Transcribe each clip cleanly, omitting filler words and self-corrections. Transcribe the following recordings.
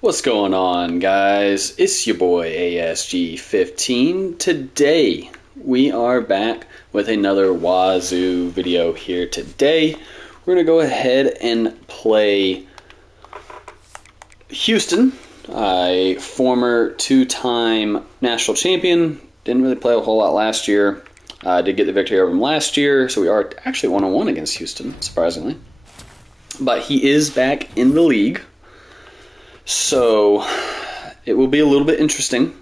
What's going on, guys? It's your boy ASG15. Today we are back with another Wazzou video here today. We're going to go ahead and play Houston, a former two-time national champion. Didn't really play a whole lot last year. Did get the victory over him last year, so we are actually 1-1 against Houston, surprisingly. But he is back in the league. So it will be a little bit interesting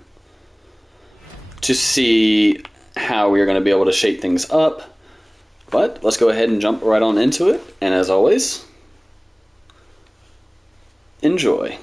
to see how we are going to be able to shake things up. But let's go ahead and jump right on into it. And as always, enjoy.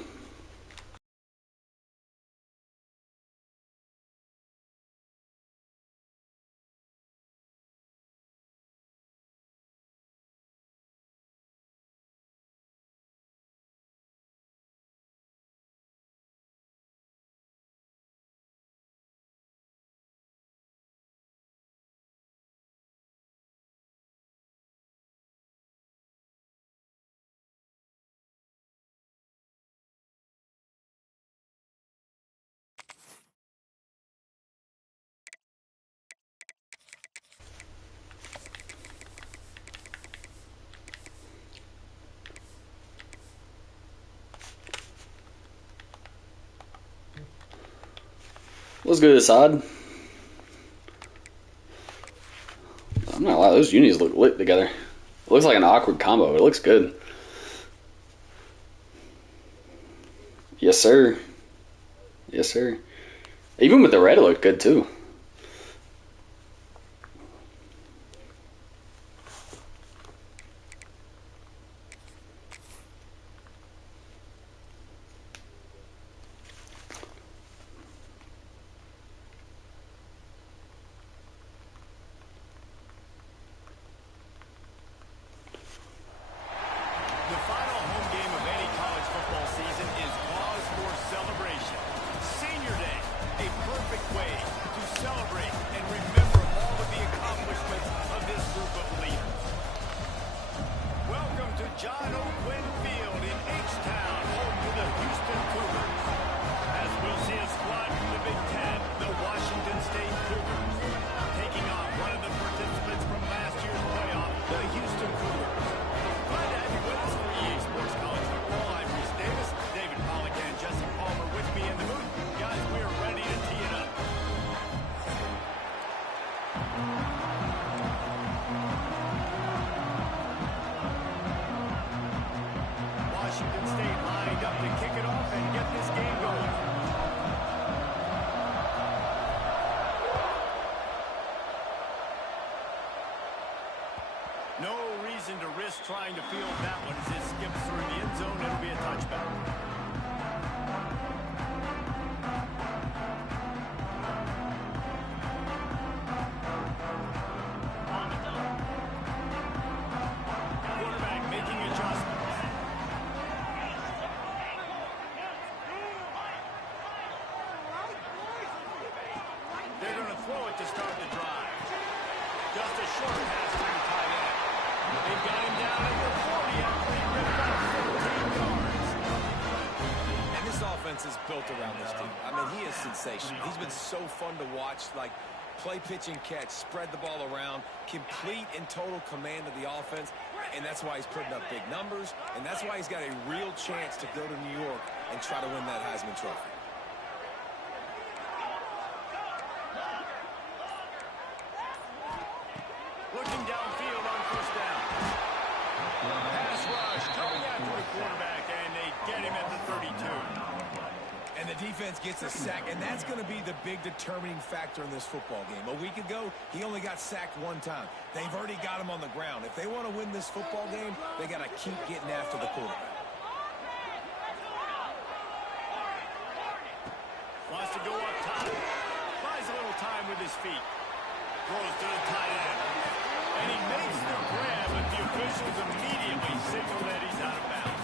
What's good, Assad? I'm not lying, those unis look lit together. It looks like an awkward combo, but it looks good. Yes, sir. Yes, sir. Even with the red, it looked good, too. The final home game of any college football season is cause for celebration. Senior Day, a perfect way to celebrate and remember all of the accomplishments of this group of leaders. Welcome to John O'Quinn Field in H-Town, home to the Houston Cougars. As we'll see a squad from the Big Ten, the Washington State Cougars, taking on one of the participants from last year's playoff, the Houston Cougars. Glad to have you with us for EA Sports College Football. I'm Reese Davis, David Pollock and Jesse Palmer with me in the booth. Guys, we are ready to tee it up. Washington State lined up to kick it off and get this game going. No reason to risk trying to field that one as it skips through the end zone. It'll be a touchback. Quarterback making adjustments. They're going to throw it to start the drive. Just a short pass to the tight end. They've got him down at the 40 after he ripped off 13 yards. And this offense is built around this team. I mean, he is sensational. He's been so fun to watch, like play, pitch, and catch, spread the ball around, complete and total command of the offense, and that's why he's putting up big numbers, and that's why he's got a real chance to go to New York and try to win that Heisman Trophy. Looking downfield on first down. Pass rush coming after the quarterback, and they get him at the 32. And the defense gets a sack, and that's going to be the big determining factor in this football game. A week ago, he only got sacked one time. They've already got him on the ground. If they want to win this football game, they got to keep getting after the quarterback. Wants to go up top. Buys a little time with his feet. Throws to the tight end. And he makes the grab, but the officials immediately signal that he's out of bounds.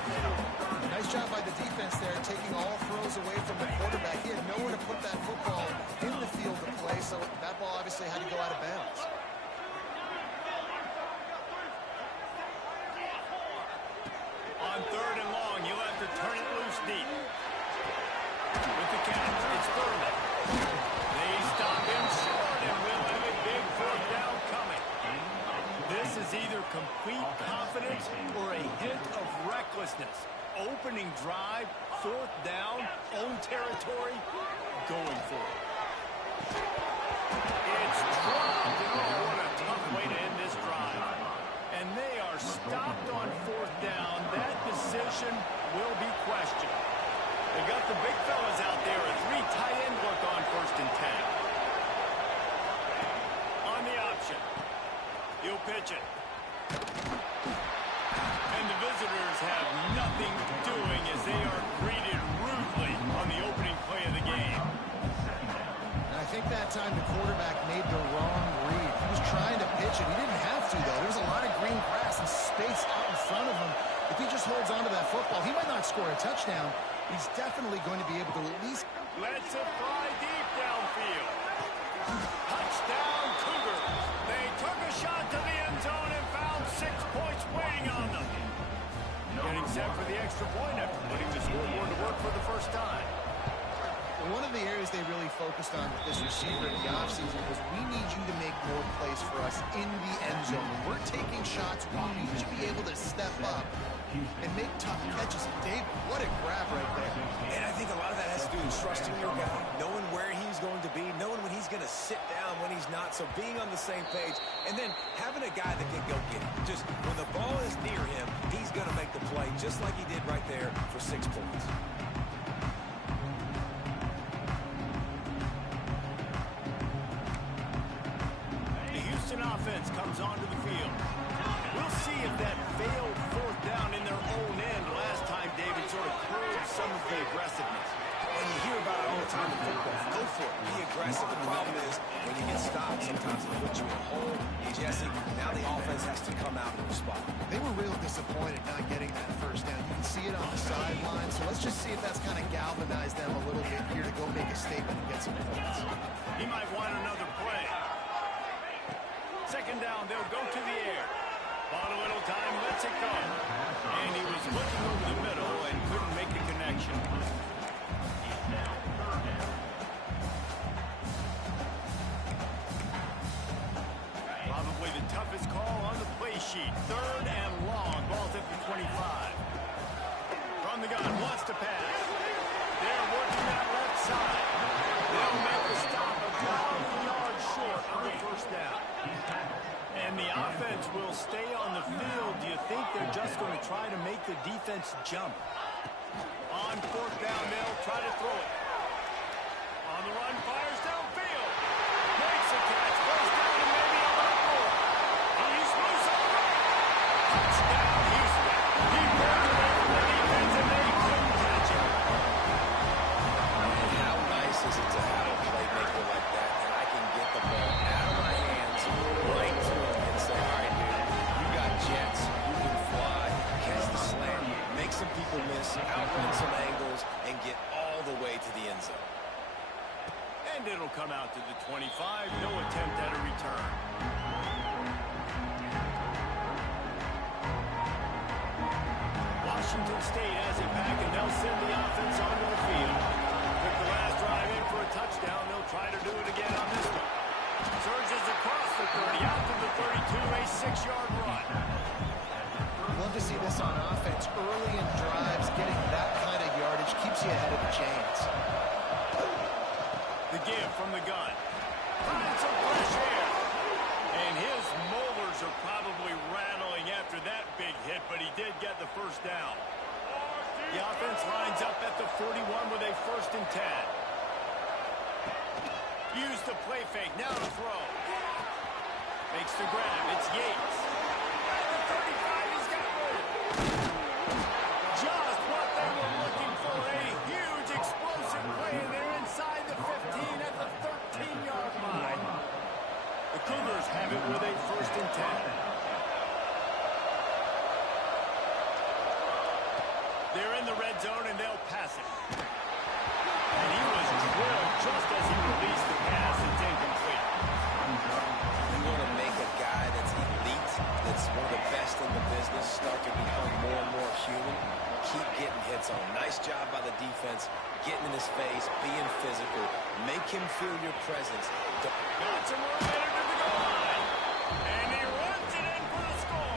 Nice job by the defense there, taking all throws away from the quarterback. He had nowhere to put that football in the field to play, so that ball obviously had to go out of bounds. On third and long, you'll have to turn it loose deep. opening drive, 4th down, own territory, going for it. It's dropped. Oh, what a tough way to end this drive. And they are stopped on 4th down. That decision will be questioned. They got the big fellas out there. A 3 tight end look on 1st and 10. On the option. He'll pitch it. And the visitors have nothing doing as they are greeted rudely on the opening play of the game. And I think that time the quarterback made the wrong read. He was trying to pitch it. He didn't have to, though. There was a lot of green grass and space out in front of him. If he just holds on to that football, he might not score a touchdown. He's definitely going to be able to at least... Let's it fly deep downfield. Touchdown, Cougars. They took a shot to the end zone and found 6 points waiting on them. Getting set for the extra point after putting the scoreboard to work for the first time. One of the areas they really focused on with this receiver in the offseason was we need you to make more plays for us in the end zone. When we're taking shots, we need you to be able to step up and make tough catches. David, what a grab right there. And I think a lot of that has to do with trusting your guy, knowing where he's going to be, knowing when he's going to sit down, when he's not. So being on the same page, and then having a guy that can go get it. Just when the ball is near him, he's going to make the play, just like he did right there for 6 points. Offense comes onto the field. We'll see if that failed 4th down in their own end last time David sort of curbed some of the aggressiveness. And you hear about it all the time in football. Go for it. Be aggressive. The problem is when you get stopped, sometimes it puts you in a hole. And Jesse, now the offense has to come out and respond. They were real disappointed not getting that 1st down. You can see it on the sideline. So let's just see if that's kind of galvanized them a little bit here to go make a statement and get some points. He might want another play. 2nd down, they'll go to the air. Bought a little time, lets it go. And he was looking over the middle and couldn't make the connection. Probably the toughest call on the play sheet. 3rd and long, ball's at the 25. From the gun, wants to pass. They're working that left side. They'll make the stop about a yard short on the 1st down. And the offense will stay on the field. Do you think they're just going to try to make the defense jump? On 4th down, they'll try to throw it. On the run, fires downfield. Makes a catch. 1st down and maybe a lot more. He's loose over. Touchdown, Houston. He broke away from the defense and they couldn't catch him. And how nice is it to have a playmaker like that? And I can get the ball out of my hands right to him and say, all right, dude, you got jets, you can fly, catch the slant, make some people miss, outrun some angles, and get all the way to the end zone. And it'll come out to the 25. No attempt at a return. Washington State has it back, and they'll send the offense onto the field. Took the last drive in for a touchdown. They'll try to do it again on this one. Surges across the 30, out to the 32, a 6-yard run. Love to see this on offense. Early in drives, getting that kind of yardage keeps you ahead of the chains. The give from the gun. Finds some fresh air. And his molars are probably rattling after that big hit, but he did get the 1st down. The offense lines up at the 41 with a 1st and 10. Use the play fake, now to throw. Makes the grab, it's Yates. At the 35, he's got room. Just what they were looking for, a huge explosive play, and they're inside the 15 at the 13-yard line. The Cougars have it with a 1st and 10. They're in the red zone, and they'll pass it. And he was drilled just as he released the pass. It's incomplete. You want to make a guy that's elite, that's one of the best in the business, start to become more and more human. Keep getting hits on. Nice job by the defense, getting in his face, being physical. Make him feel your presence. Got some more later to the goal line. And he runs it in for the score.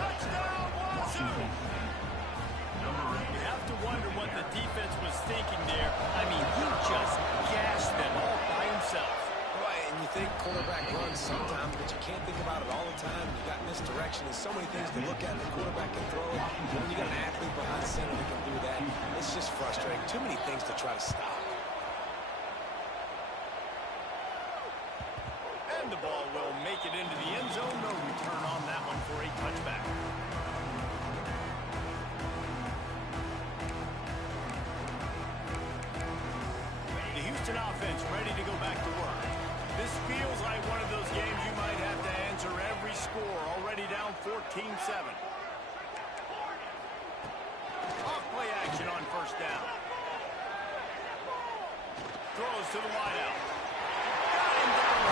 Touchdown, Wazzou. things to look at. The quarterback can throw it. When you got an athlete behind center that can do that, it's just frustrating. Too many things to try to stop. And the ball will make it into the end zone. No return on that one for a touchback. The Houston offense ready to go back to work. This feels like one of those games you might have to answer every score. Already down 14-7. Off play action on first down. Throws to the wideout. Got him down.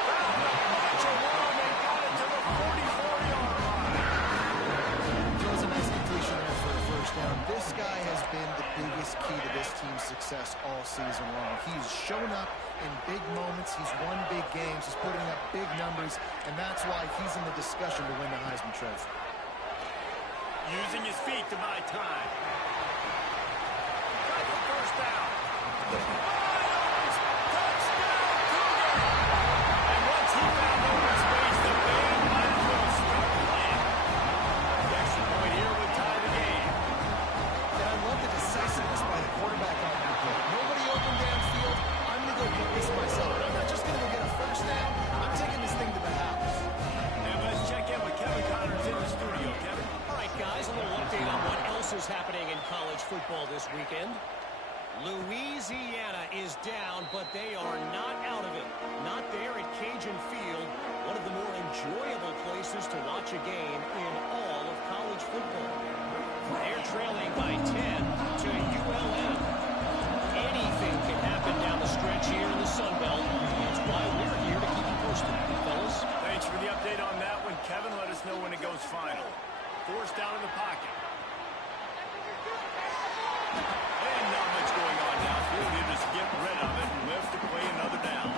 Found a bunch of room and got it to the 44-yard line. Throws a nice completion there for a first down. This guy has been the biggest key to this team's success all season long. He's shown up in big moments. He's won big games. He's putting up big numbers, and that's why he's in the discussion to win the Heisman Trophy. Using his feet to buy time. Got the first down. Touchdown, Cougars! And once he found open space, the band might as well start playing. The extra point here would tie the game. And I love the decisiveness by the quarterback on that play. Nobody open downfield. I'm going to go get this myself. I'm not just going to go get a first down. I'm taking this thing to the house. And let's check in with Kevin Connors in the studio. Kevin? All right, guys, a little update on what else is happening in college football this weekend. Louisiana is down, but they are not out of it. Not there at Cajun Field, one of the more enjoyable places to watch a game in all of college football. They're trailing by 10 to ULM. Anything can happen down the stretch here in the Sun Belt. That's why we're here to keep you posted, fellas. Thanks for the update on that one, Kevin. Let us know when it goes final. Forced down in the pocket. And not much going on downfield. You just get rid of it and live to play another down.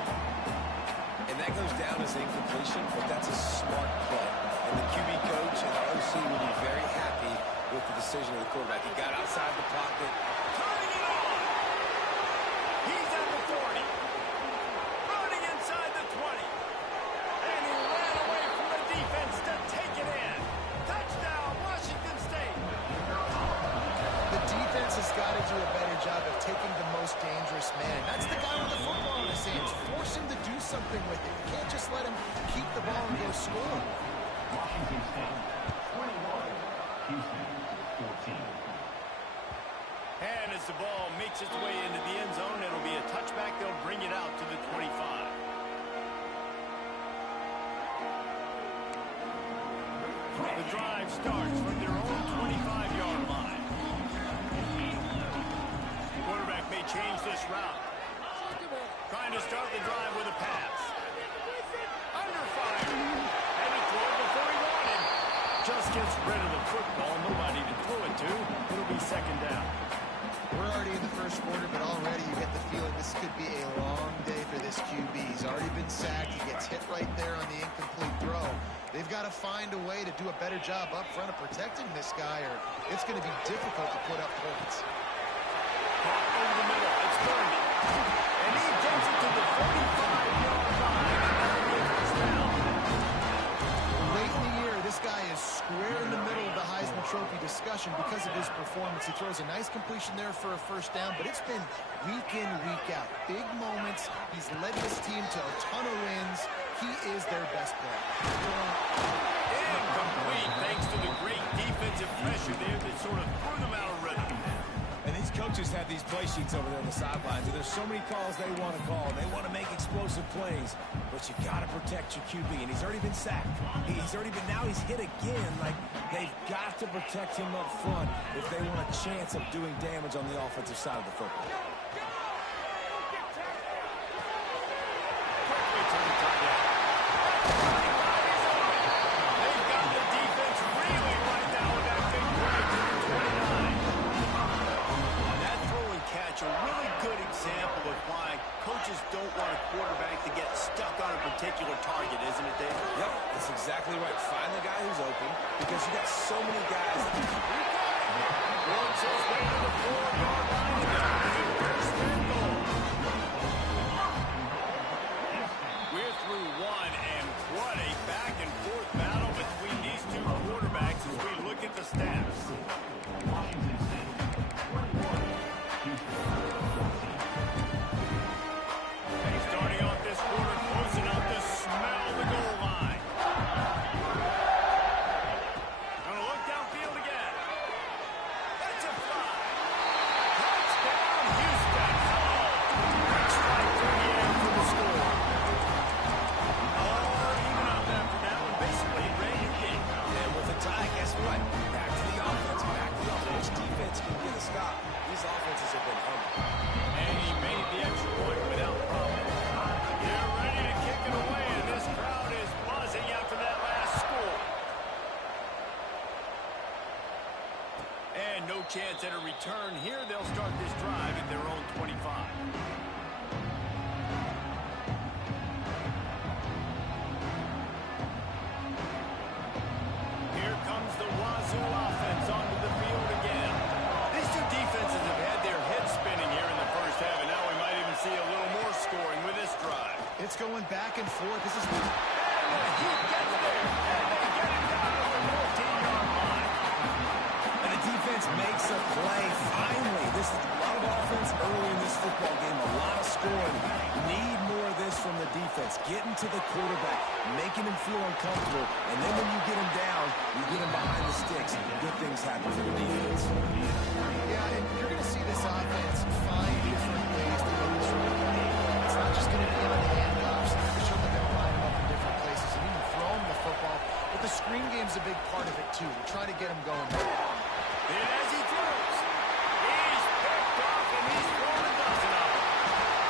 And that goes down as incompletion, but that's a smart play. And the QB coach and the OC will be very happy with the decision of the quarterback. He got outside the pocket. Turning it on. He's at the 40. Running inside the 20. And he ran away from the defense to take it in. Touchdown, Washington State. The defense has got to do a better job of taking the most dangerous man. That's the guy with the football in his hands. Force him to do something with it. You can't just let him keep the ball and go score. Washington State, 21. Houston, 14. And as the ball makes its way into the end zone, it'll be a touchback. They'll bring it out to the 25. The drive starts from their own 25-yard line. The quarterback may change this route. Trying to start the drive with a pass. Under fire. And he threw it before he wanted. Just gets rid of the football. Nobody to throw it to. It'll be second down. We're already in the first quarter, but already you get the feeling this could be a long day for this QB. He's already been sacked. He gets hit right there on the incomplete throw. They've got to find a way to do a better job up front of protecting this guy, or it's going to be difficult to put up points. Caught over the middle. It's Gurney. And he gets it to the 45-yard line. And that'll be a first down. Late in the year, this guy is square in the middle of the Heisman Trophy discussion because of his performance. He throws a nice completion there for a first down, but it's been week in, week out. Big moments. He's led this team to a ton of wins. He is their best player. Incomplete thanks to the great defensive pressure there that sort of threw them out of rhythm. And these coaches have these play sheets over there on the sidelines, and there's so many calls they want to call. They want to make explosive plays, but you got to protect your QB, and he's already been sacked. Now he's hit again. Like, they've got to protect him up front if they want a chance of doing damage on the offensive side of the football. Quickly to the top. They've got the defense reeling right now with that big break to the 29. That throw and catch, a really good example of why coaches don't want a quarterback to get stuck on a particular target, isn't it, Dave? Yep, that's exactly right. Find the guy who's open, because you got so many guys. Works his way to the 4-yard line and down to first and goal. We're through one, and what a back-and-forth battle between These offenses have been hungry. And he made the extra point without problem. They're ready to kick it away, and this crowd is buzzing after that last score. And no chance at a return here. They'll start this drive at their own 25. Here comes the Wazzou offense onto the field again. These two defenses have had their heads spinning here in the first half, and now we might even see a little more scoring with this drive. It's going back and forth. This is And the Heat gets there, and they get it down to the 14-yard line. And the defense makes a play. Finally, this is a lot of offense early in this football game, a lot of scoring. Need more of this from the defense. Getting to the quarterback, making him feel uncomfortable, and then when you get him down, you get him behind the sticks. Good things happen for the defense. Yeah, and you're going to see this offense find different ways to win this football. It's not just going to be on handoffs. They're certainly going to line them up in different places and even throw them the football. But the screen game's a big part of it, too. We're trying to get them going. And as he throws, he's picked off, and he's thrown a dozen of them.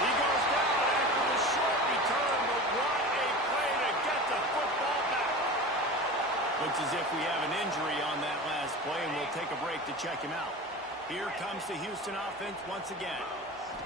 He goes down after the short return, but what a play to get the football back. Looks as if we have an injury on that last play, and we'll take a break to check him out. Here comes the Houston offense once again.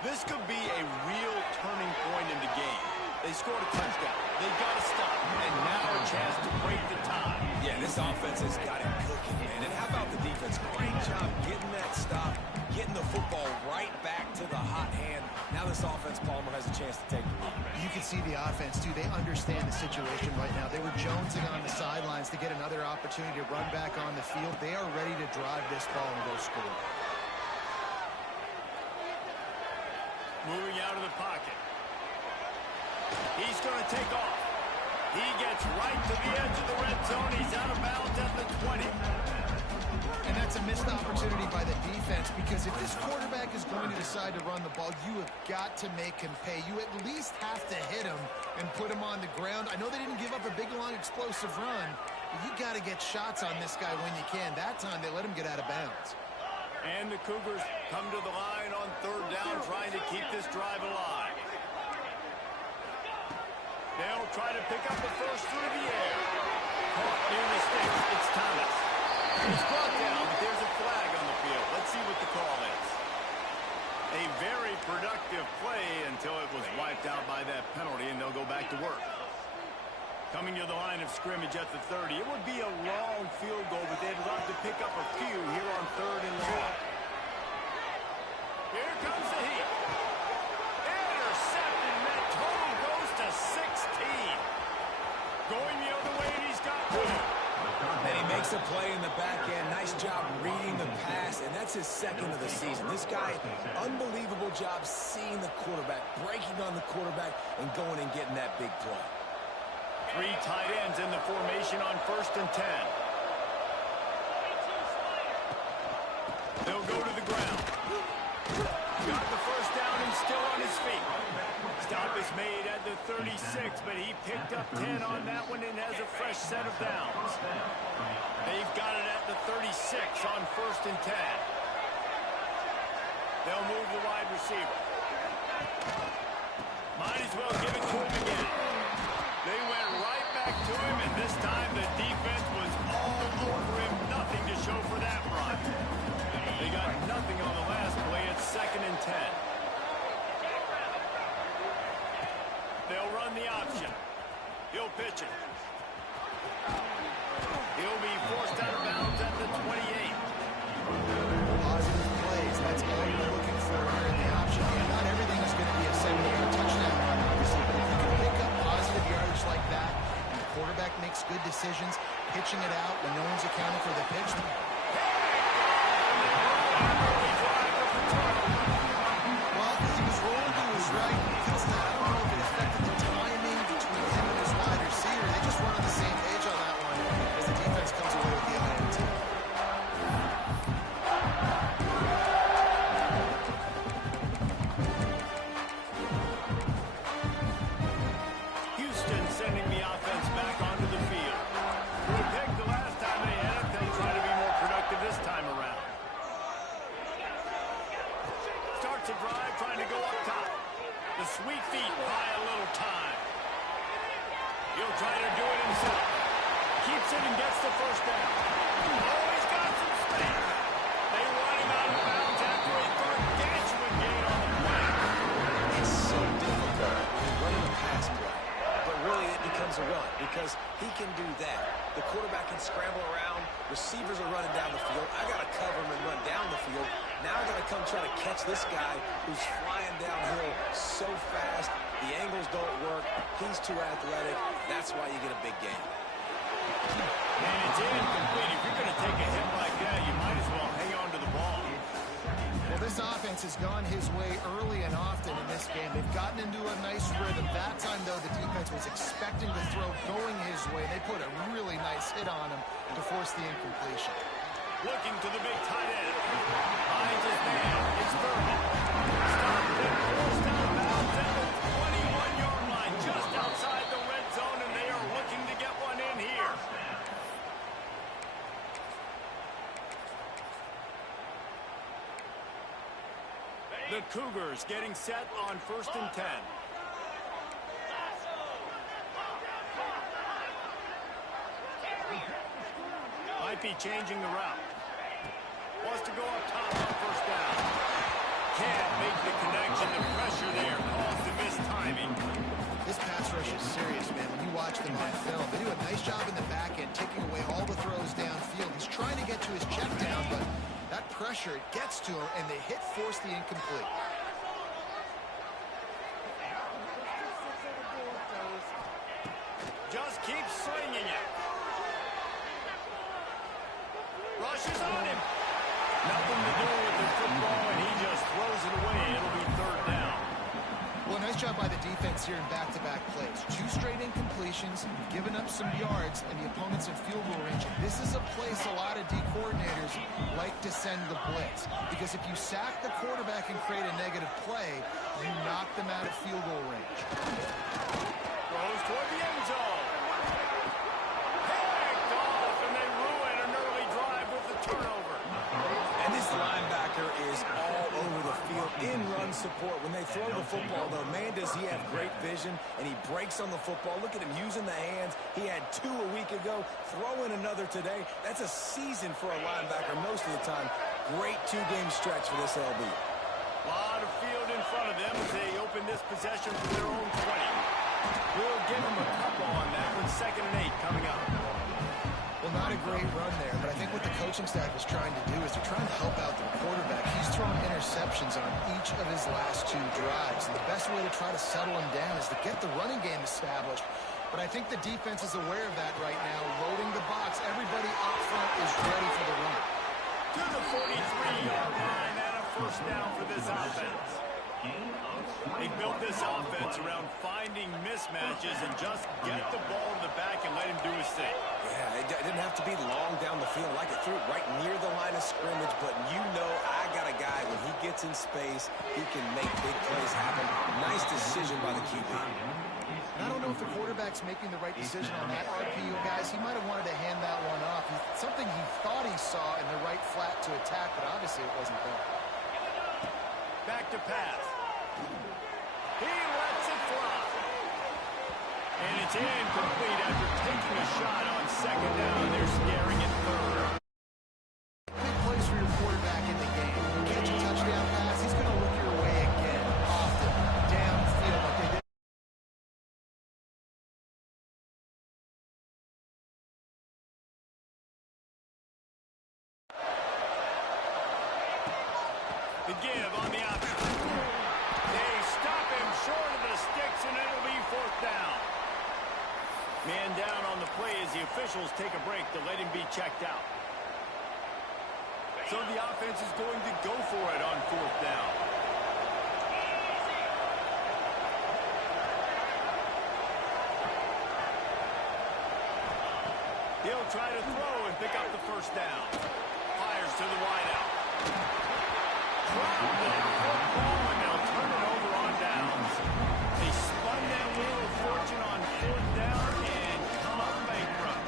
This could be a real turning point in the game. They scored a touchdown. They got to stop, and now a chance to break the tie. Yeah, this offense has got it cooking, man. And how about the defense? Great job getting that stop, getting the football right back to the hot hand. Now this offense, Palmer, has a chance to take the lead. You can see the offense, too. They understand the situation right now. They were jonesing on the sidelines to get another opportunity to run back on the field. They are ready to drive this ball and go score. Moving out of the pocket. He's going to take off. He gets right to the edge of the red zone. He's out of bounds at the 20. And that's a missed opportunity by the defense, because if this quarterback is going to decide to run the ball, you have got to make him pay. You at least have to hit him and put him on the ground. I know they didn't give up a big, long, explosive run, but you got to get shots on this guy when you can. That time, they let him get out of bounds. And the Cougars come to the line on third down, trying to keep this drive alive. They'll try to pick up the first through the air. Caught near the sticks. It's Thomas. He's brought down, but there's a flag on the field. Let's see what the call is. A very productive play until it was wiped out by that penalty, and they'll go back to work. Coming to the line of scrimmage at the 30. It would be a long field goal, but they'd love to pick up a few here on third and long. Here comes the Heat. Intercepted, and that total goes to 16. Going the other way, and he's got room. And he makes a play in the back end. Nice job reading the pass, and that's his second of the season. This guy, unbelievable job seeing the quarterback, breaking on the quarterback, and going and getting that big play. Three tight ends in the formation on 1st and 10. They'll go to the ground. Got the first down and still on his feet. Stop is made at the 36, but he picked up 10 on that one and has a fresh set of downs. They've got it at the 36 on 1st and 10. They'll move the wide receiver. Might as well give it to him again. They went right back to him, and this time the defense was all over him. Nothing to show for that run. They got nothing on the last play. It's 2nd and 10. They'll run the option. He'll pitch it. He'll be forced out of bounds at the 28. Positive plays. That's all you're looking for here in the option game. Not everything is going to be a 70-yard touchdown run, obviously, but if you can pick up positive yardage like that, and the quarterback makes good decisions, pitching it out when no one's accounting for the pitch. Well, he was rolling to his right. I don't know if it affected the timing between him and his wide receiver. They just weren't on the same page on that one as the defense comes away with the INT. Houston sending the offense back onto the field. Through a pick the last time they had it, they'll try to be more starts a drive trying to go up top. The sweet feet buy a little time. He'll try to do it himself. Keeps it and gets the first down. Oh, he's got some space. They run him out of bounds after a gargantuan gain on the play. It's so difficult when you're running a pass play. But really, it becomes a run because he can do that. The quarterback can scramble around. Receivers are running down the field. I got to cover him and run down the field. Now I got to come try to catch this guy who's flying downhill so fast. The angles don't work. He's too athletic. That's why you get a big gain. And it's incomplete. If you're going to take a hit like that, you might as well hang on to the ball. Well, this offense has gone his way early and often in this game. They've gotten into a nice rhythm. That time, though, the defense was expecting the throw going his way. They put a really nice hit on him to force the incompletion. Looking to the big tight end. Finds his man. It's Thurman. Stopped and forced out of bounds at the 21-yard line, just outside the red zone, and they are looking to get one in here. The Cougars getting set on 1st and 10. Might be changing the route. Wants to go up top on 1st down. Can't make the connection. The pressure there caused the missed timing. This pass rush is serious, man. When you watch them on film, they do a nice job in the back end, taking away all the throws downfield. He's trying to get to his check down, but that pressure, it gets to him, and the hit forced the incomplete. Just keeps slinging it. Rushes on him. Nothing to do with the football, and he just throws it away. It'll be 3rd down. Well, nice job by the defense here in back-to-back plays. 2 straight incompletions, giving up some yards, and the opponent's in field goal range. And this is a place a lot of D coordinators like to send the blitz. Because if you sack the quarterback and create a negative play, you knock them out of field goal range. Throws toward the end zone. Picked off, and they ruin an early drive with the turnover. And this linebacker is all over the field in run support. When they throw the football, though, man, does he have great vision, and he breaks on the football. Look at him using the hands. He had 2 a week ago. Throw in another today. That's a season for a linebacker most of the time. Great 2-game stretch for this LB. A lot of field in front of them as they open this possession from their own 20. We'll give them a couple on that one. 2nd and 8 coming up. Well, not a great run there, but I think what the coaching staff is trying to do is they're trying to help out their quarterback. He's thrown interceptions on each of his last 2 drives, and the best way to try to settle him down is to get the running game established. But I think the defense is aware of that right now, loading the box. Everybody up front is ready for the run. To the 43-yard line and a 1st down for this offense. They built this offense around finding mismatches and just get the ball to the back and let him do his thing. Yeah, it didn't have to be long down the field. Like it threw it right near the line of scrimmage, but you know I got a guy, when he gets in space, he can make big plays happen. Nice decision by the QB. And I don't know if the quarterback's making the right decision on that RPO, guys. He might have wanted to hand that one off. Something he thought he saw in the right flat to attack, but obviously it wasn't there. Back to pass. He lets it fly. And it's incomplete after taking a shot on 2nd down. They're scaring it 3rd. Big plays for your quarterback in the game. Catch a touchdown pass, he's going to look your way again, often, downfield like they did. The give on the outside. They stop him short of the sticks, and it'll be 4th down. Man down on the play as the officials take a break to let him be checked out. So the offense is going to go for it on 4th down. He'll try to throw and pick up the 1st down. Fires to the wideout. Drop the football, and they'll turn it over on downs. They spun that wheel of fortune on 4th down and come up bankrupt.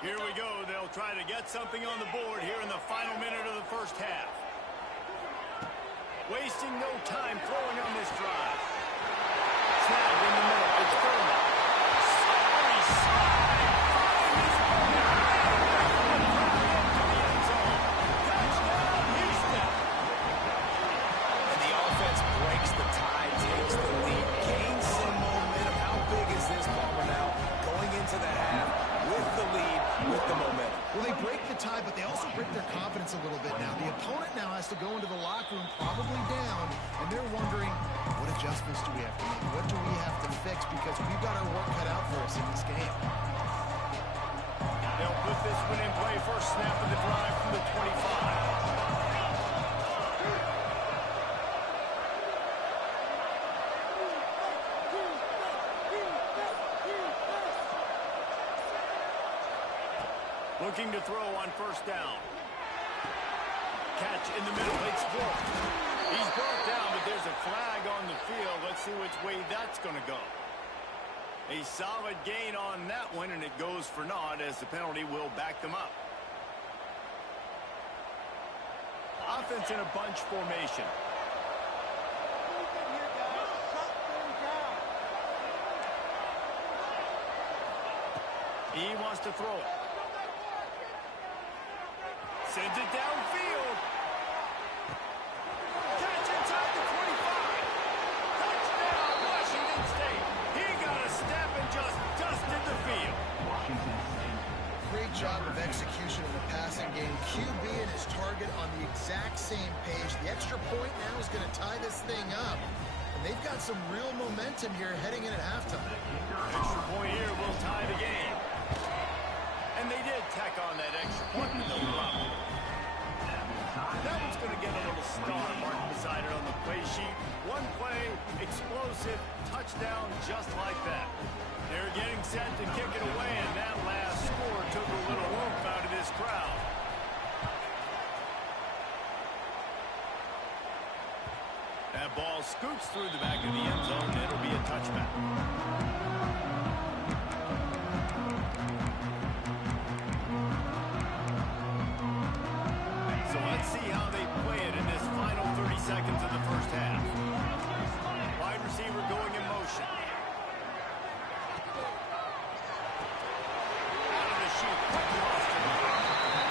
Here we go. They'll try to get something on the board here in the final minute of the first half. Wasting no time throwing on this drive. Snap in the middle. It's Furman. Sorry, slide. Finding his way right from the crowd into the end zone. Touchdown, Houston. And the offense breaks the tie, takes the lead, gains some momentum. How big is this, Palmer, now? Going into the half with the lead, with the momentum. Well, they break the tie, but they also break their confidence a little bit now. The opponent now has to go into the locker room probably down, and they're wondering, what adjustments do we have to make? What do we have to fix? Because we've got our work cut out for us in this game. They'll put this one in play. First snap of the drive from the 25. Looking to throw on first down. Catch in the middle. It's Wolf. He's brought down, but there's a flag on the field. Let's see which way that's going to go. A solid gain on that one, and it goes for naught as the penalty will back them up. Offense in a bunch formation. He wants to throw it. Sends it downfield. Catch inside the 25. Touchdown, Washington State. He got a step and just dusted the field. Washington State. Great job of execution in the passing game. QB and his target on the exact same page. The extra point now is going to tie this thing up. And they've got some real momentum here heading in at halftime. Extra point here will tie the game. And they did tack on that extra point with no problem. That one's going to get a little star marked beside it on the play sheet. One play, explosive, touchdown just like that. They're getting set to kick it away, and that last score took a little oomph out of this crowd. That ball scoots through the back of the end zone. It'll be a touchback. So let's see how they play it in this final 30 seconds of the first half. Wide receiver going in motion. Out of the chute.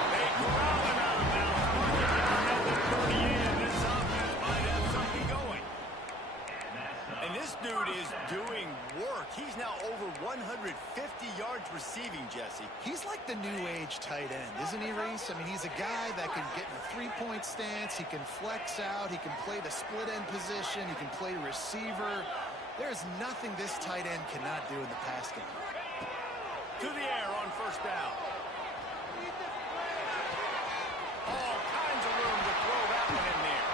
They corral him out of bounds. Marking down at the 38, and this offense might have something going. And this dude is doing work. He's now over 150 yards receiving, Jesse. He's like the new age tight end, isn't he, Reese? I mean, he's a guy that can get in a three-point stance. He can flex out. He can play the split end position. He can play receiver. There's nothing this tight end cannot do in the pass game. To the air on first down. All kinds of room to throw that one in there.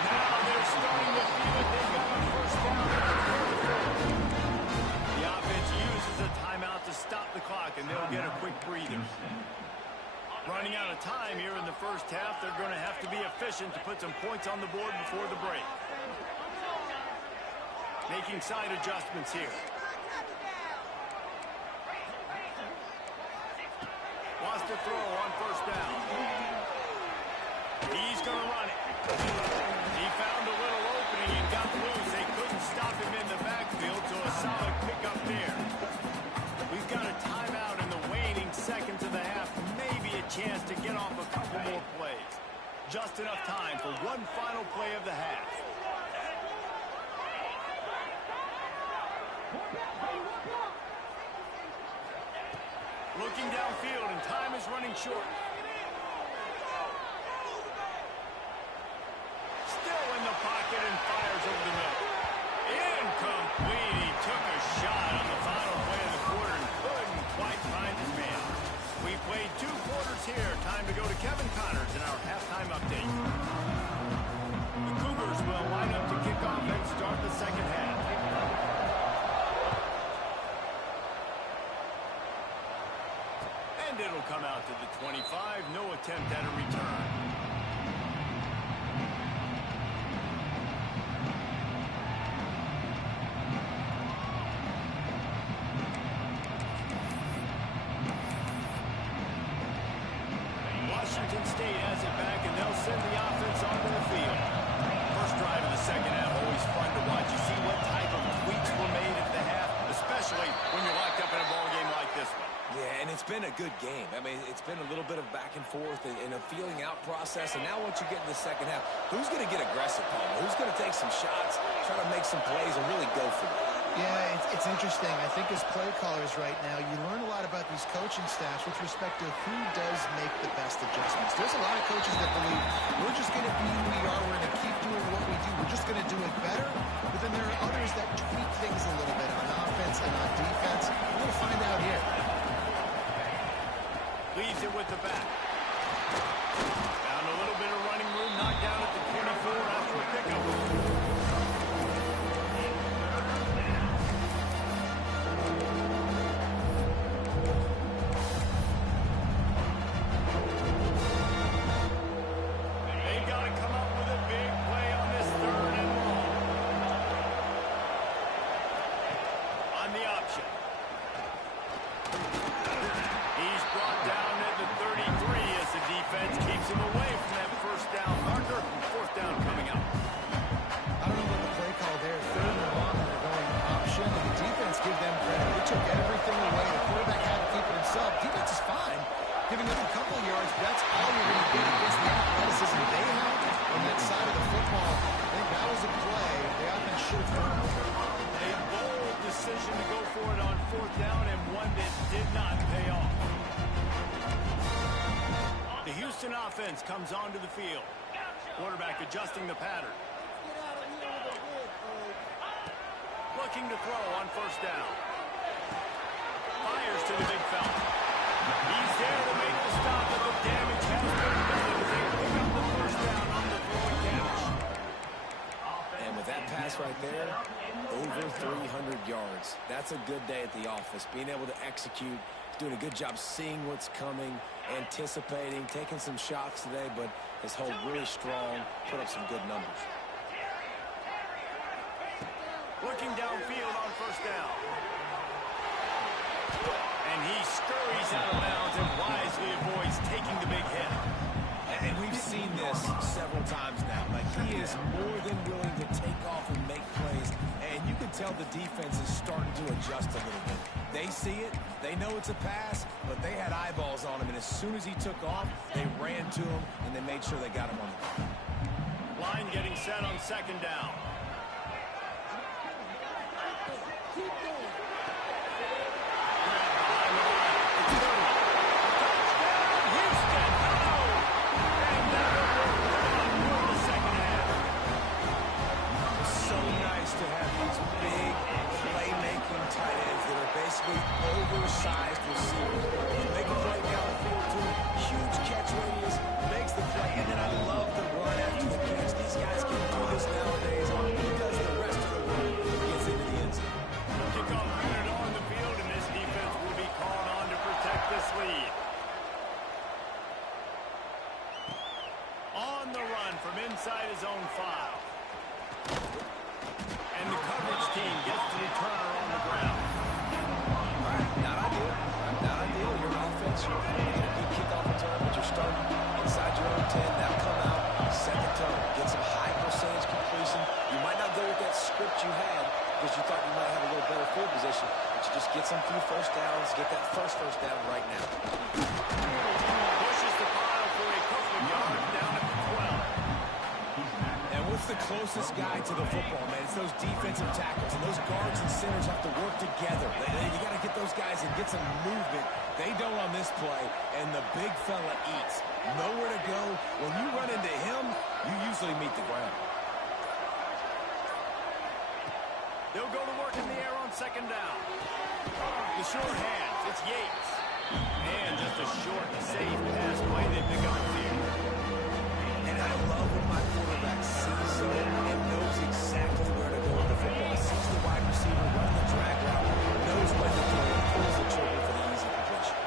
Now they're starting to feel it. They've got a first down. The offense uses a timeout to stop the clock, and they'll get a quick breather. Running out of time here in the first half. They're going to have to be efficient to put some points on the board before the break. Making side adjustments here. Wants to throw on first down. He's going to run it. He found a little opening and got loose. They couldn't stop him in the backfield, so a solid pickup there. We've got a timeout in the waning seconds of the half. Maybe a chance to get off a couple more plays. Just enough time for one final play of the half. Looking downfield, and time is running short. Still in the pocket and fires over the middle. Incomplete. He took a shot on the final play of the quarter and couldn't quite find his man. We played 2 quarters here. Time to go to Kevin Connors in our halftime update. The Cougars will line up to kick off and start the second half. And it'll come out to the 25. No attempt at a return. send the offense onto the field. First drive of the second half, always fun to watch. You see what type of tweaks were made at the half, especially when you're locked up in a ball game like this one. Yeah, and it's been a good game. I mean, it's been a little bit of back and forth and a feeling out process. And now once you get in the second half, who's going to get aggressive, Palmer? Who's going to take some shots, try to make some plays, and really go for it? Yeah, it's interesting. I think as play callers right now, you learn a lot about these coaching staffs with respect to who does make the best adjustments. There's a lot of coaches that believe we're just going to be who we are. We're going to keep doing what we do. We're just going to do it better. But then there are others that tweak things a little bit on offense and on defense. We're going to find out here. Leaves it with the back. Found a little bit of running room, knocked down at the 24 after a pickup. They've got to come up with a big play on this third and long. On the option. He's brought down at the 33 as the defense keeps him away from that first down marker. Fourth down coming up. I don't know about the play call there. Third and long, and they're going option, and the defense give them credit. They took everything away. The quarterback had to keep it himself. Defense is fine, giving up a couple of yards, but that's all you're going to get against the athleticism they have on that side of the football. I think that was a play the offense should have thrown. A bold decision to go for it on fourth down, and one that did not pay off. The Houston offense comes onto the field. Quarterback adjusting the pattern. Looking to throw on first down. Fires to the big fella. He's there to make the stop, but the damage has been done. They pick up the first down on the throwing catch. And with that pass right there, over 300 yards. That's a good day at the office. Being able to execute, doing a good job seeing what's coming, anticipating, taking some shots today, but his hold really strong, put up some good numbers. Looking downfield on first down. And he scurries out of bounds and wisely avoids taking the big hit. And we've seen this several times now. Like, he is more than willing to take off and make plays. And you can tell the defense is starting to adjust a little bit. They see it. They know it's a pass, but they had eyeballs on him. And as soon as he took off, they ran to him, and they made sure they got him on the ground. Line getting set on second down. Oversized receivers. Make a play downfield to him. Huge catch radius. Makes the play. And then I love the run after the catch. These guys can do this nowadays. He does the rest of the work. Gets into the end zone. Kickoff unit on the field, and this defense will be called on to protect this lead. On the run from inside his own 5. And the coverage team gets the returner on the ground. Not ideal. Not ideal. Your offense, you're getting a good kickoff return, but you're starting inside your own 10. Now come out, second turn, get some high percentage completion. You might not go with that script you had because you thought you might have a little better field position, but you just get some few first downs, get that first down right now. Pushes the pile for a couple of yards down at the 12. And what's the closest guy to the football, man? It's those defensive tackles, and those guards and centers have to work together. You got to get those guys and get some movement. They don't on this play, and the big fella eats. Nowhere to go. When you run into him, you usually meet the ground. They'll go to work in the air on second down. The short hands, it's Yates. And just a short, safe pass play. They pick up the field. And I love when my quarterback sees zone and knows exactly where to go with the football. Sees the wide receiver run the drag route, knows when to throw it, pulls the trigger for the easy completion.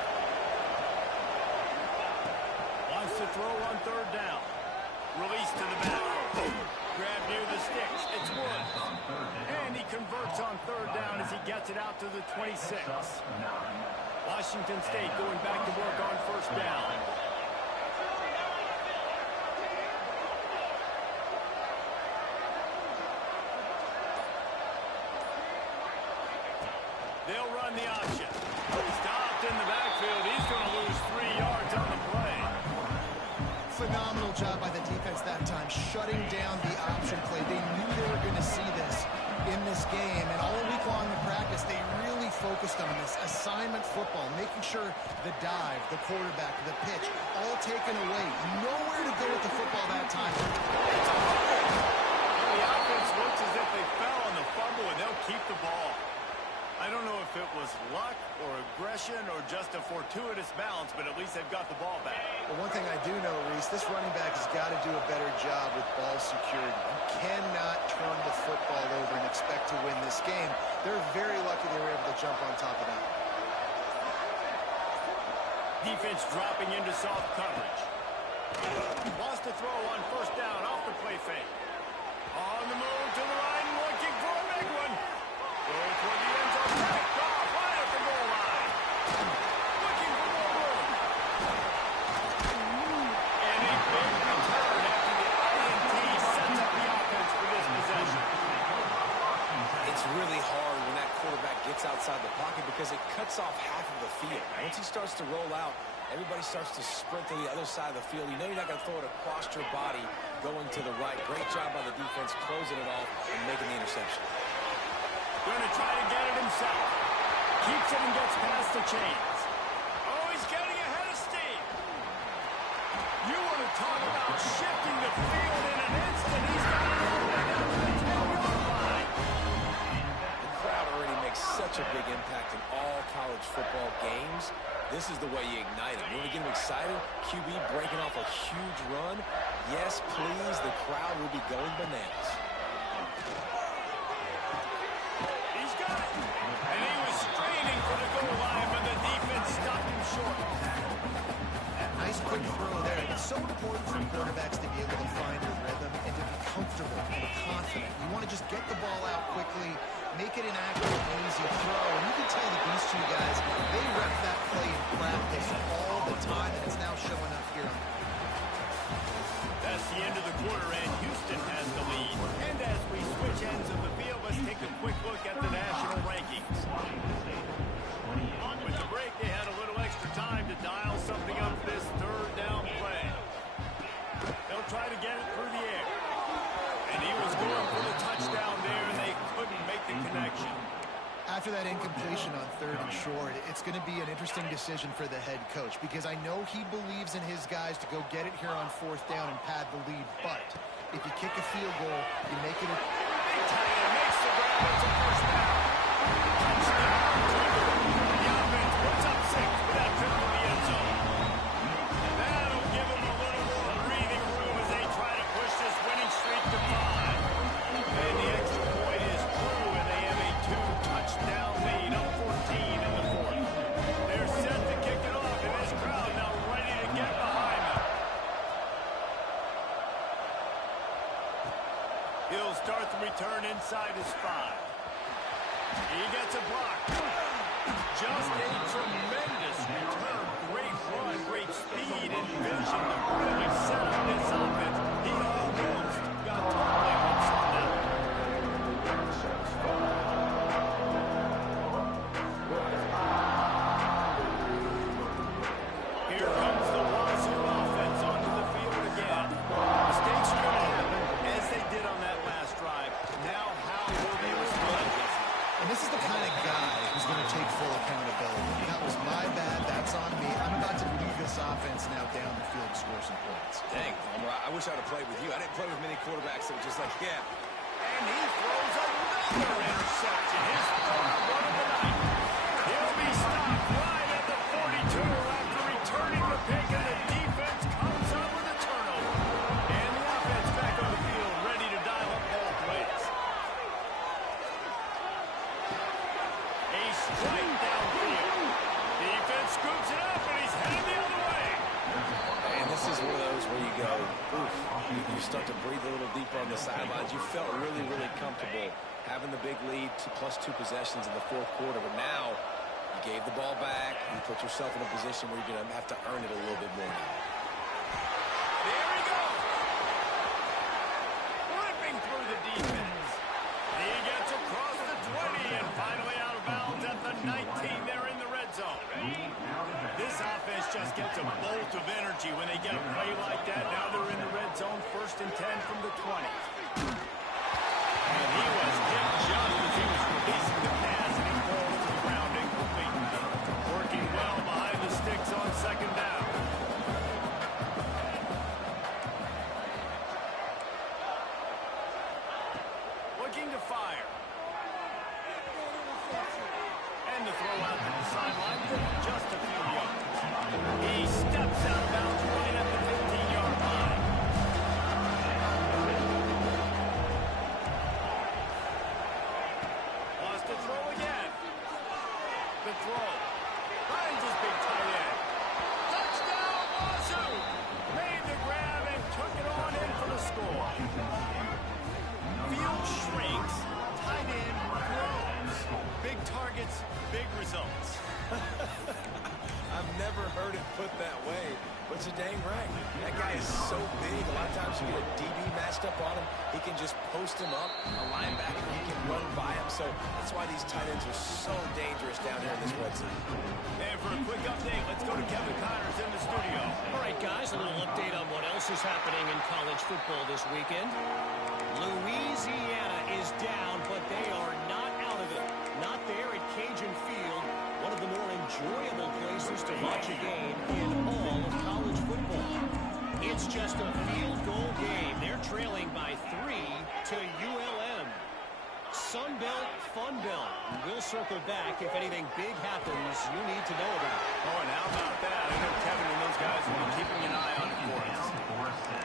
Wants to throw on third down. Release to the back. Grab near the sticks. It's Woods. And he converts on third down as he gets it out to the 26. Washington State going back to work on first down. They'll run the option. Stopped in the backfield. He's going to lose 3 yards on the play. Phenomenal job by the defense that time, shutting down the option play. They knew they were going to see this in this game, and all week long in practice, they really focused on this assignment football, making sure the dive, the quarterback, the pitch, all taken away. Nowhere to go with the football that time. The offense looks as if they fell on the fumble, and they'll keep the ball. I don't know if it was luck or aggression or just a fortuitous bounce, but at least they've got the ball back. But one thing I do know, Reese, this running back has got to do a better job with ball security. You cannot turn the football over and expect to win this game. They're very lucky they were able to jump on top of that. Defense dropping into soft coverage. Lost a throw on first down off the play fake. On the move to the right and looking for a big one. Going toward the end zone. Backed off right at the goal line. Looking for more room. And a big return after the INT sets up the offense for this possession. It's really hard when that quarterback gets outside the pocket because it cuts off half of the field. Once he starts to roll out, everybody starts to sprint to the other side of the field. You know you're not going to throw it across your body going to the right. Great job by the defense closing it off and making the interception. Going to try to get it himself. Keeps it and gets past the chains. Oh, he's getting ahead of steam. You want to talk about shifting the field in an instant. He's got it all the way down to the 10-yard line. The crowd already makes such a big impact in all college football games. This is the way you ignite them. You want to get them excited? QB breaking off a huge run. Yes, please. The crowd will be going bananas. He's got it. And he was straining for the goal line, but the defense stopped him short. Nice quick throw there. It's so important for quarterbacks to be able to find a rhythm and to be comfortable and confident. You want to just get the ball out quickly, make it an accurate and easy throw. And you can tell that these two guys, they rep that play in practice all the time, and it's now showing up here on That's the end of the quarter, and Houston has the lead. And as we switch ends of the field, let's take a quick look at the national rankings. With the break, they had a little extra time to dial something up this third down play. They'll try to get it through the air. And he was going for the touchdown there, and they couldn't make the connection. After that incompletion on third and short, it's going to be an interesting decision for the head coach because I know he believes in his guys to go get it here on fourth down and pad the lead. But if you kick a field goal, you make it a... Big tight end makes the grab. It's a first down. Touchdown. The offense puts up 6 with that trip to the end zone. That'll give them a little more breathing room as they try to push this winning streak to 5. And the extra point is true, and they have a 2-touchdown lead, up 14 in the fourth. They're set to kick it off, and this crowd now ready to get behind them. He'll start the return inside his 5. He gets a block. Just a tremendous return. Great run, great speed and vision to really set up this offense. He almost got totally upside down. Here comes the Wazzou offense onto the field again. Mistakes are going to happen, as they did on that last drive. Now, how will they respond? And this is the kind of guy who's going to take full accountability. That was my bad. That's on me. I'm about to lead this offense now down the field to score some points. Dang, Palmer, I wish I would have played with you. I didn't play with many quarterbacks that were just like, yeah. And he throws another interception. His third one of the night. He'll be stopped right at the 42 after returning the pick, and the defense comes up with a turnover. And the offense back on the field, ready to dial up ball plays. A strike downfield. Defense scoops it up, and he's headed the other way. And this is one of those where you go, oof, you start to breathe a little deeper on the sidelines. You felt really, really comfortable having the big lead, plus 2 possessions in the fourth quarter. But now you gave the ball back. You put yourself in a position where you're going to have to earn it a little bit more now. There he goes. Ripping through the defense. He gets across the 20 and finally out of bounds at the jolt of energy when they get a play like that. Now they're in the red zone, 1st and 10 from the 20. And he was hit just as he was releasing the pass, and he falls to the ground incomplete. Working well behind the sticks on 2nd down. Looking to fire. And the throw out to the sideline, just a few yards. He steps out of bounds right at the 15-yard line. Lost the throw again. The throw. Finds his big tight end. Touchdown, Wazzou! Made the grab and took it on in for the score. Field shrinks. Tight end grows. Big targets, big results. I've never heard it put that way, but you're dang right. That guy is so big. A lot of times you get a DB matched up on him. He can just post him up. A linebacker, he can run by him. So that's why these tight ends are so dangerous down here in this red zone. And for a quick update, let's go to Kevin Connors in the studio. All right, guys, a little update on what else is happening in college football this weekend. Louisiana is down, but they are not out of it. Not there at Cajun Field, one of the more enjoyable places to watch a game in all of college football. It's just a field goal game. They're trailing by 3 to ULM. Sun Belt, Fun Belt. We'll circle back if anything big happens you need to know about. Oh, and how about that? I know Kevin and those guys will be keeping an eye on it for us.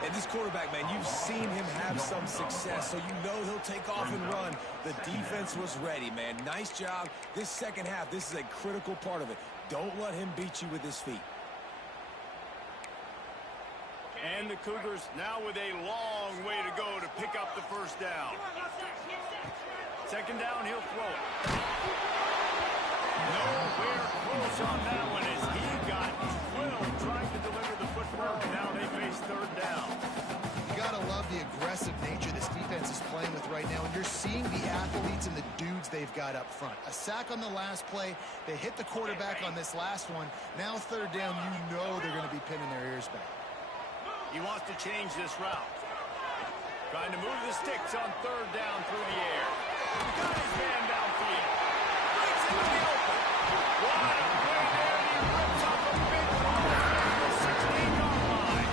And this quarterback, man, you've seen him have some success, so you know he'll take off and run. The defense was ready, man. Nice job. This second half, this is a critical part of it. Don't let him beat you with his feet. And the Cougars now with a long way to go to pick up the 1st down. 2nd down, he'll throw it. Nowhere close on that one as he got drilled trying to deliver the football. Now they face 3rd down. You gotta love the aggressive nature this defense is playing with right now, and you're seeing the athletes and the dudes they've got up front. A sack on the last play. They hit the quarterback on this last one. Now 3rd down, you know they're going to be pinning their ears back. He wants to change this route. Trying to move the sticks on 3rd down through the air. Got his man downfield. Breaks into the open. Wide away there. He rips up a big run at the 16-yard line.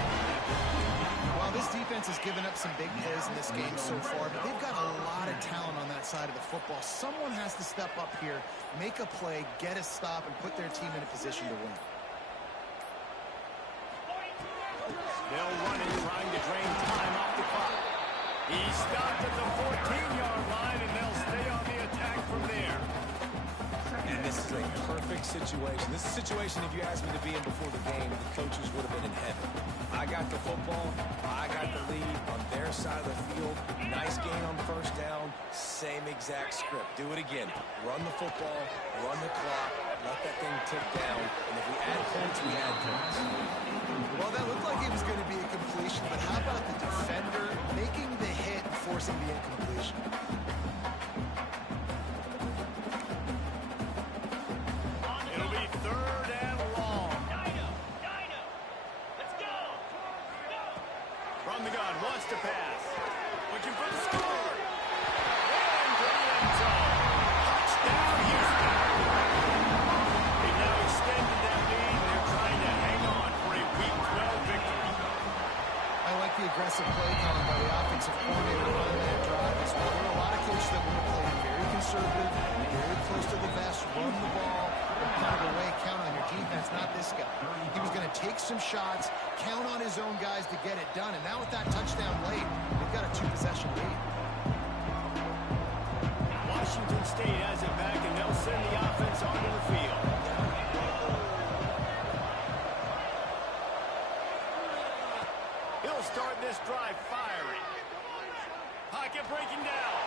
Well, this defense has given up some big plays in this game so far, but they've got a lot of talent on that side of the football. Someone has to step up here, make a play, get a stop, and put their team in a position to win. They'll run it, trying to drain time off the clock. He stopped at the 14-yard line, and they'll stay on the attack from there. And this is a perfect situation. This is a situation, if you asked me to be in before the game, the coaches would have been in heaven. I got the football. I got the lead on their side of the field. Nice gain on 1st down. Same exact script. Do it again. Run the football. Run the clock. Let that thing tick down. And if we add points, we add points. Well, that looked like it was going to be a completion, but how about the defender making the hit and forcing the incompletion? It'll be 3rd and long. Let's go. From the gun, wants to pass. Looking for the score. Into the end zone. Touchdown, Houston. They've now extended that lead. They're trying to hang on for a Week 12 victory. I like the aggressive play calling by the offensive coordinator running that drive as well. There are a lot of coaches that want to play very conservative, very close to the vest, run the ball, and punt it away, count on your defense, not this guy. He was going to take some shots, count on his own guys to get it done, and now with that touchdown late, they've got a 2-possession lead. Washington State has it back, and they'll send the offense onto the field. He'll start this drive firing. Pocket breaking down.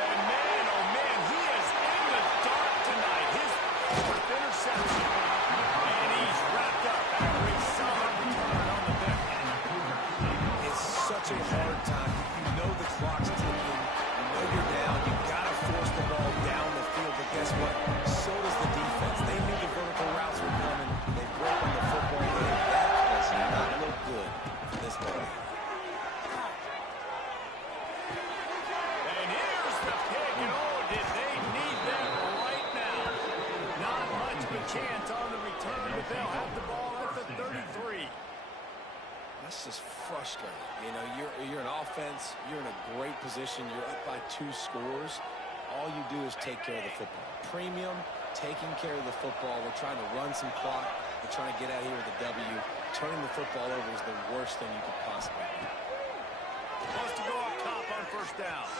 And man, oh man, he is in the dark tonight. His 4th interception. And he's wrapped up after a solid return on the pick. It's such a hard chance on the return, but they'll have the ball at the 33. That's just frustrating. You know, you're an offense. You're in a great position. You're up by 2 scores. All you do is take care of the football. Premium, taking care of the football. We're trying to run some clock. We're trying to get out here with a W. Turning the football over is the worst thing you could possibly do. Wants to go up top on first down.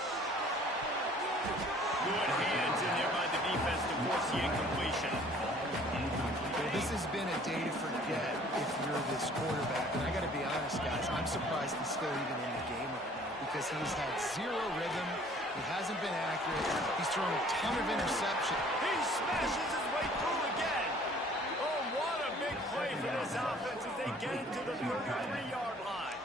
Good hands in there by the defense to force the incompletion. Well, this has been a day to forget if you're this quarterback. And I got to be honest, guys, I'm surprised he's still even in the game right now because he's had 0 rhythm. He hasn't been accurate. He's thrown a ton of interceptions. He smashes his way through again. Oh, what a big play for this offense as they get into the 33-yard line.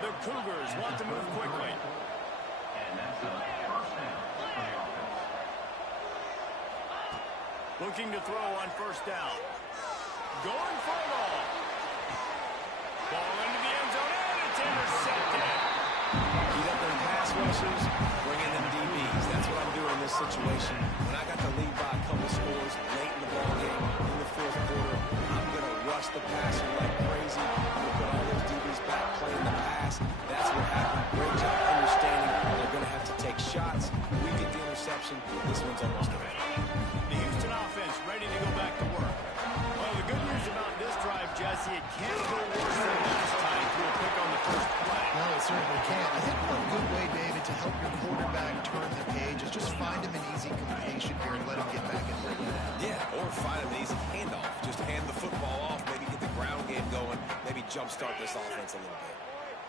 The Cougars want to move quickly. And that's a first down for the offense. Looking to throw on first down. Going for it all. Ball into the end zone, and it's intercepted. Heat up them pass rushers, bring in them DBs. That's what I'm doing in this situation. When I got the lead by a couple scores late in the ball game, in the 4th quarter, I'm going to rush the passer like crazy. I'm going to put all those DBs back playing the pass. That's what happened. Great job understanding they're going to have to take shots. We get the interception. This one's almost over. The Houston offense ready to go back to work. Well, the good news about this drive, Jesse, it can't go worse than last time through a pick on the first play. No, it certainly can't. I think one good way, David, to help your quarterback turn the page is just find him an easy completion here and let him get back in there. Yeah, or find an easy handoff. Just hand the football off, maybe get the ground game going, maybe jumpstart this offense a little bit.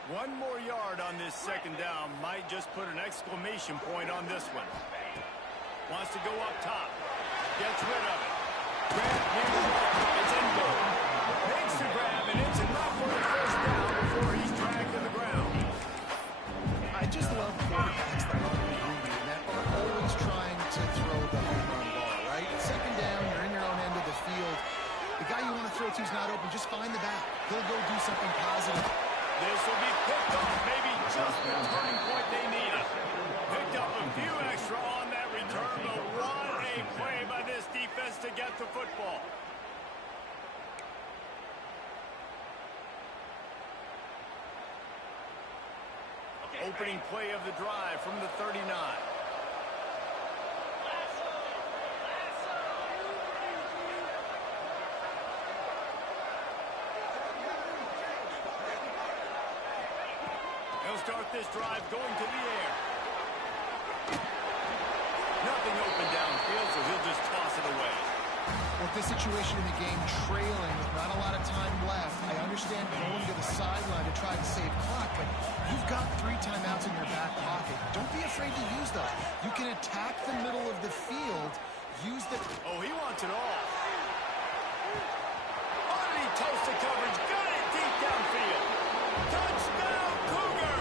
1 more yard on this second down might just put an exclamation point on this one. Wants to go up top. Gets rid of it. Grab, it's in goal. Makes the grab, and it's enough for the first down before he's dragged to the ground. I just love quarterbacks that are greedy and that are always trying to throw the home run ball, right? Second down, you're in your own end of the field. The guy you want to throw to is not open. Just find the back. He'll go do something positive. This will be picked off, maybe just the turning point they needed. Picked up a few extra on that return, but what a play by this defense to get the football. Opening play of the drive from the 39. He'll start this drive going to the air. Nothing open downfield, so he'll just toss it away. With this situation in the game, trailing with not a lot of time left, I understand going to the sideline to try to save clock, but you've got 3 timeouts in your back pocket. Don't be afraid to use those. You can attack the middle of the field, use the... Oh, he wants it all. Underneath toasted coverage, got it deep downfield. Touchdown, Cougar!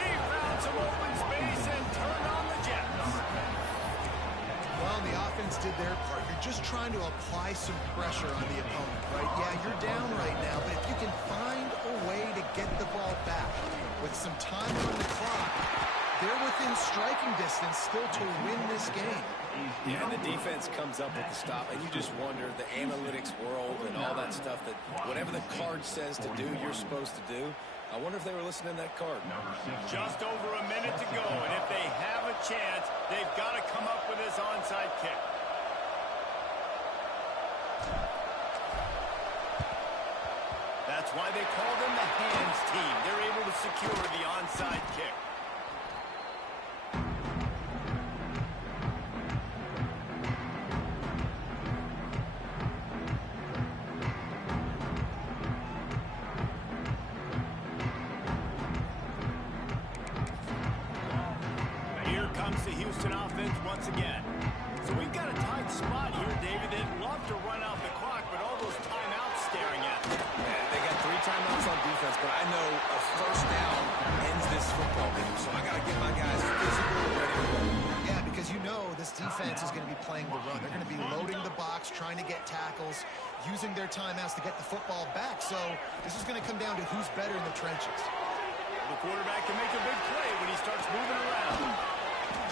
He found some open space and turned on the Jets. Well, the offense did their part. You're just trying to apply some pressure on the opponent, right? Yeah, you're down right now, but if you can find a way to get the ball back with some time on the clock, they're within striking distance still to win this game. Yeah, and the defense comes up with the stop, and you just wonder, the analytics world and all that stuff, that whatever the card says to do, you're supposed to do. I wonder if they were listening to that card. Just over a minute to go, and if they have a chance, they've got to come up with this onside kick. That's why they call them the hands team. They're able to secure the onside kick. Here comes the Houston offense once again. So we've got a tight spot here, David. They'd love to run out the clock, but all those timeouts staring at them. Man, they got 3 timeouts on defense, but I know a first down ends this football game, so I got to get my guys physically ready to roll. Yeah, because you know this defense is going to be playing the run. They're going to be loading the box, trying to get tackles, using their timeouts to get the football back. So this is going to come down to who's better in the trenches. The quarterback can make a big play when he starts moving around.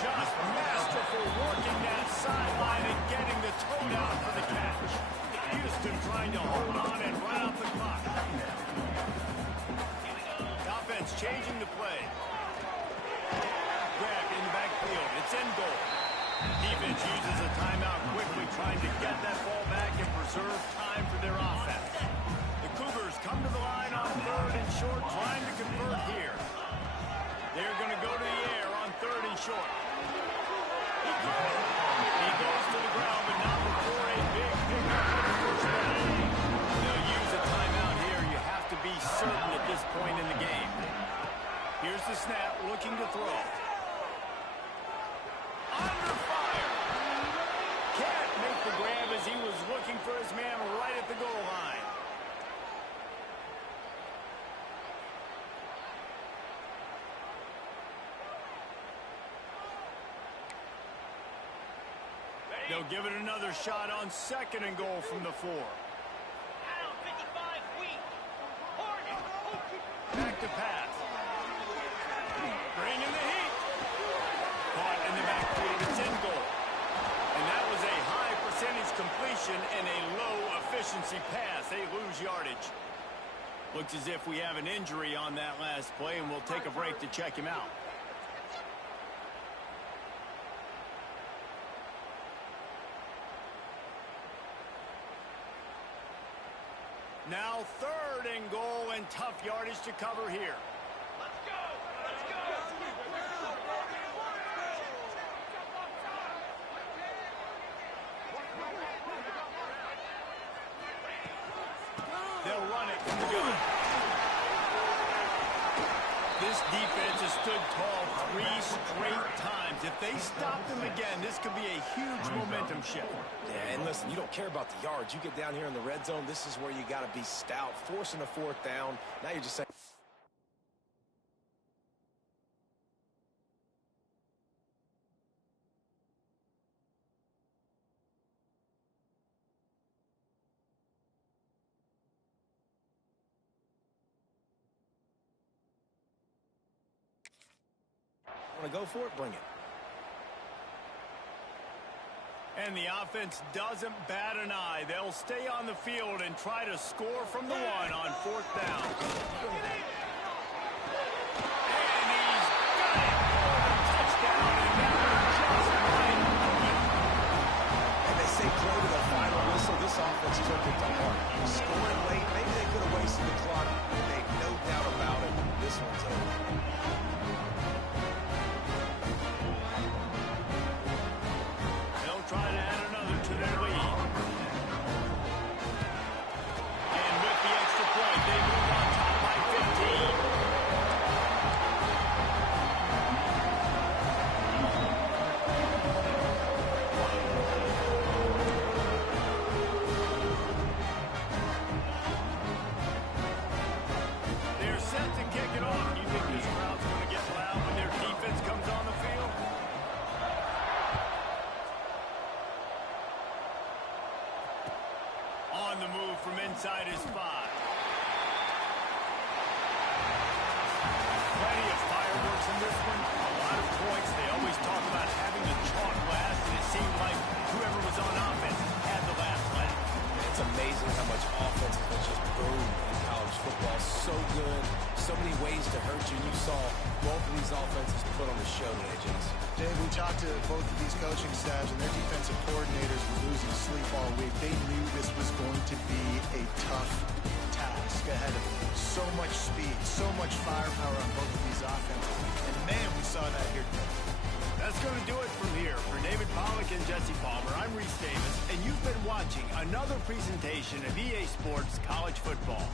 Just masterful working that sideline and getting the toe down for the catch. trying to hold on and run out the clock. Offense changing the play. Grab in the backfield. It's in goal. Defense uses a timeout quickly, trying to get that ball back and preserve time for their offense. The Cougars come to the line on 3rd and short, trying to convert here. They're going to go to the air on 3rd and short. He goes to the ground, but not before a big pickup for the first down. They'll use a timeout here. You have to be certain at this point in the game. Here's the snap, looking to throw. Under fire. Can't make the grab as he was looking for his man right at the goal line. They'll give it another shot on 2nd and goal from the 4. Back to pass. Bring in the heat. Caught in the backfield. It's in goal. And that was a high percentage completion and a low efficiency pass. They lose yardage. Looks as if we have an injury on that last play, and we'll take a break to check him out. Now 3rd and goal and tough yardage to cover here. Let's go! Let's go! They'll run it from the gun. This defense has stood tall 3 straight times. If they stop them again, this could be a huge momentum shift. Yeah, and listen, you don't care about the yards. You get down here in the red zone, this is where you got to be stout, forcing a 4th down. Now you're just saying. Want to go for it? Bring it. And the offense doesn't bat an eye. They'll stay on the field and try to score from the 1 on 4th down. And he's got it for the touchdown, and that was just right. And they say play to the final whistle. This offense took it to heart. Scoring late, maybe they could have wasted the clock, but they no doubt about it. This one's over. Try to add another to their lead. And with the extra point, they move on top by 15. They're set to kick it off. You think this crowd's going to get loud when their defense comes on the field? On the move from inside his 5. Plenty of fireworks in this one. A lot of points. They always talk about having the chalk last, and it seemed like whoever was on offense had the last laugh. It's amazing how much offense has just boomed in college football. So good. So many ways to hurt you. You saw both of these offenses put on the show today, Jason. Dave, we talked to both of these coaching staffs, and their defensive coordinators were losing sleep all week. They knew this was going to be a tough task ahead of them. So much speed, so much firepower on both of these offenses. And man, we saw that here today. That's going to do it from here. For David Pollack and Jesse Palmer, I'm Reese Davis, and you've been watching another presentation of EA Sports College Football.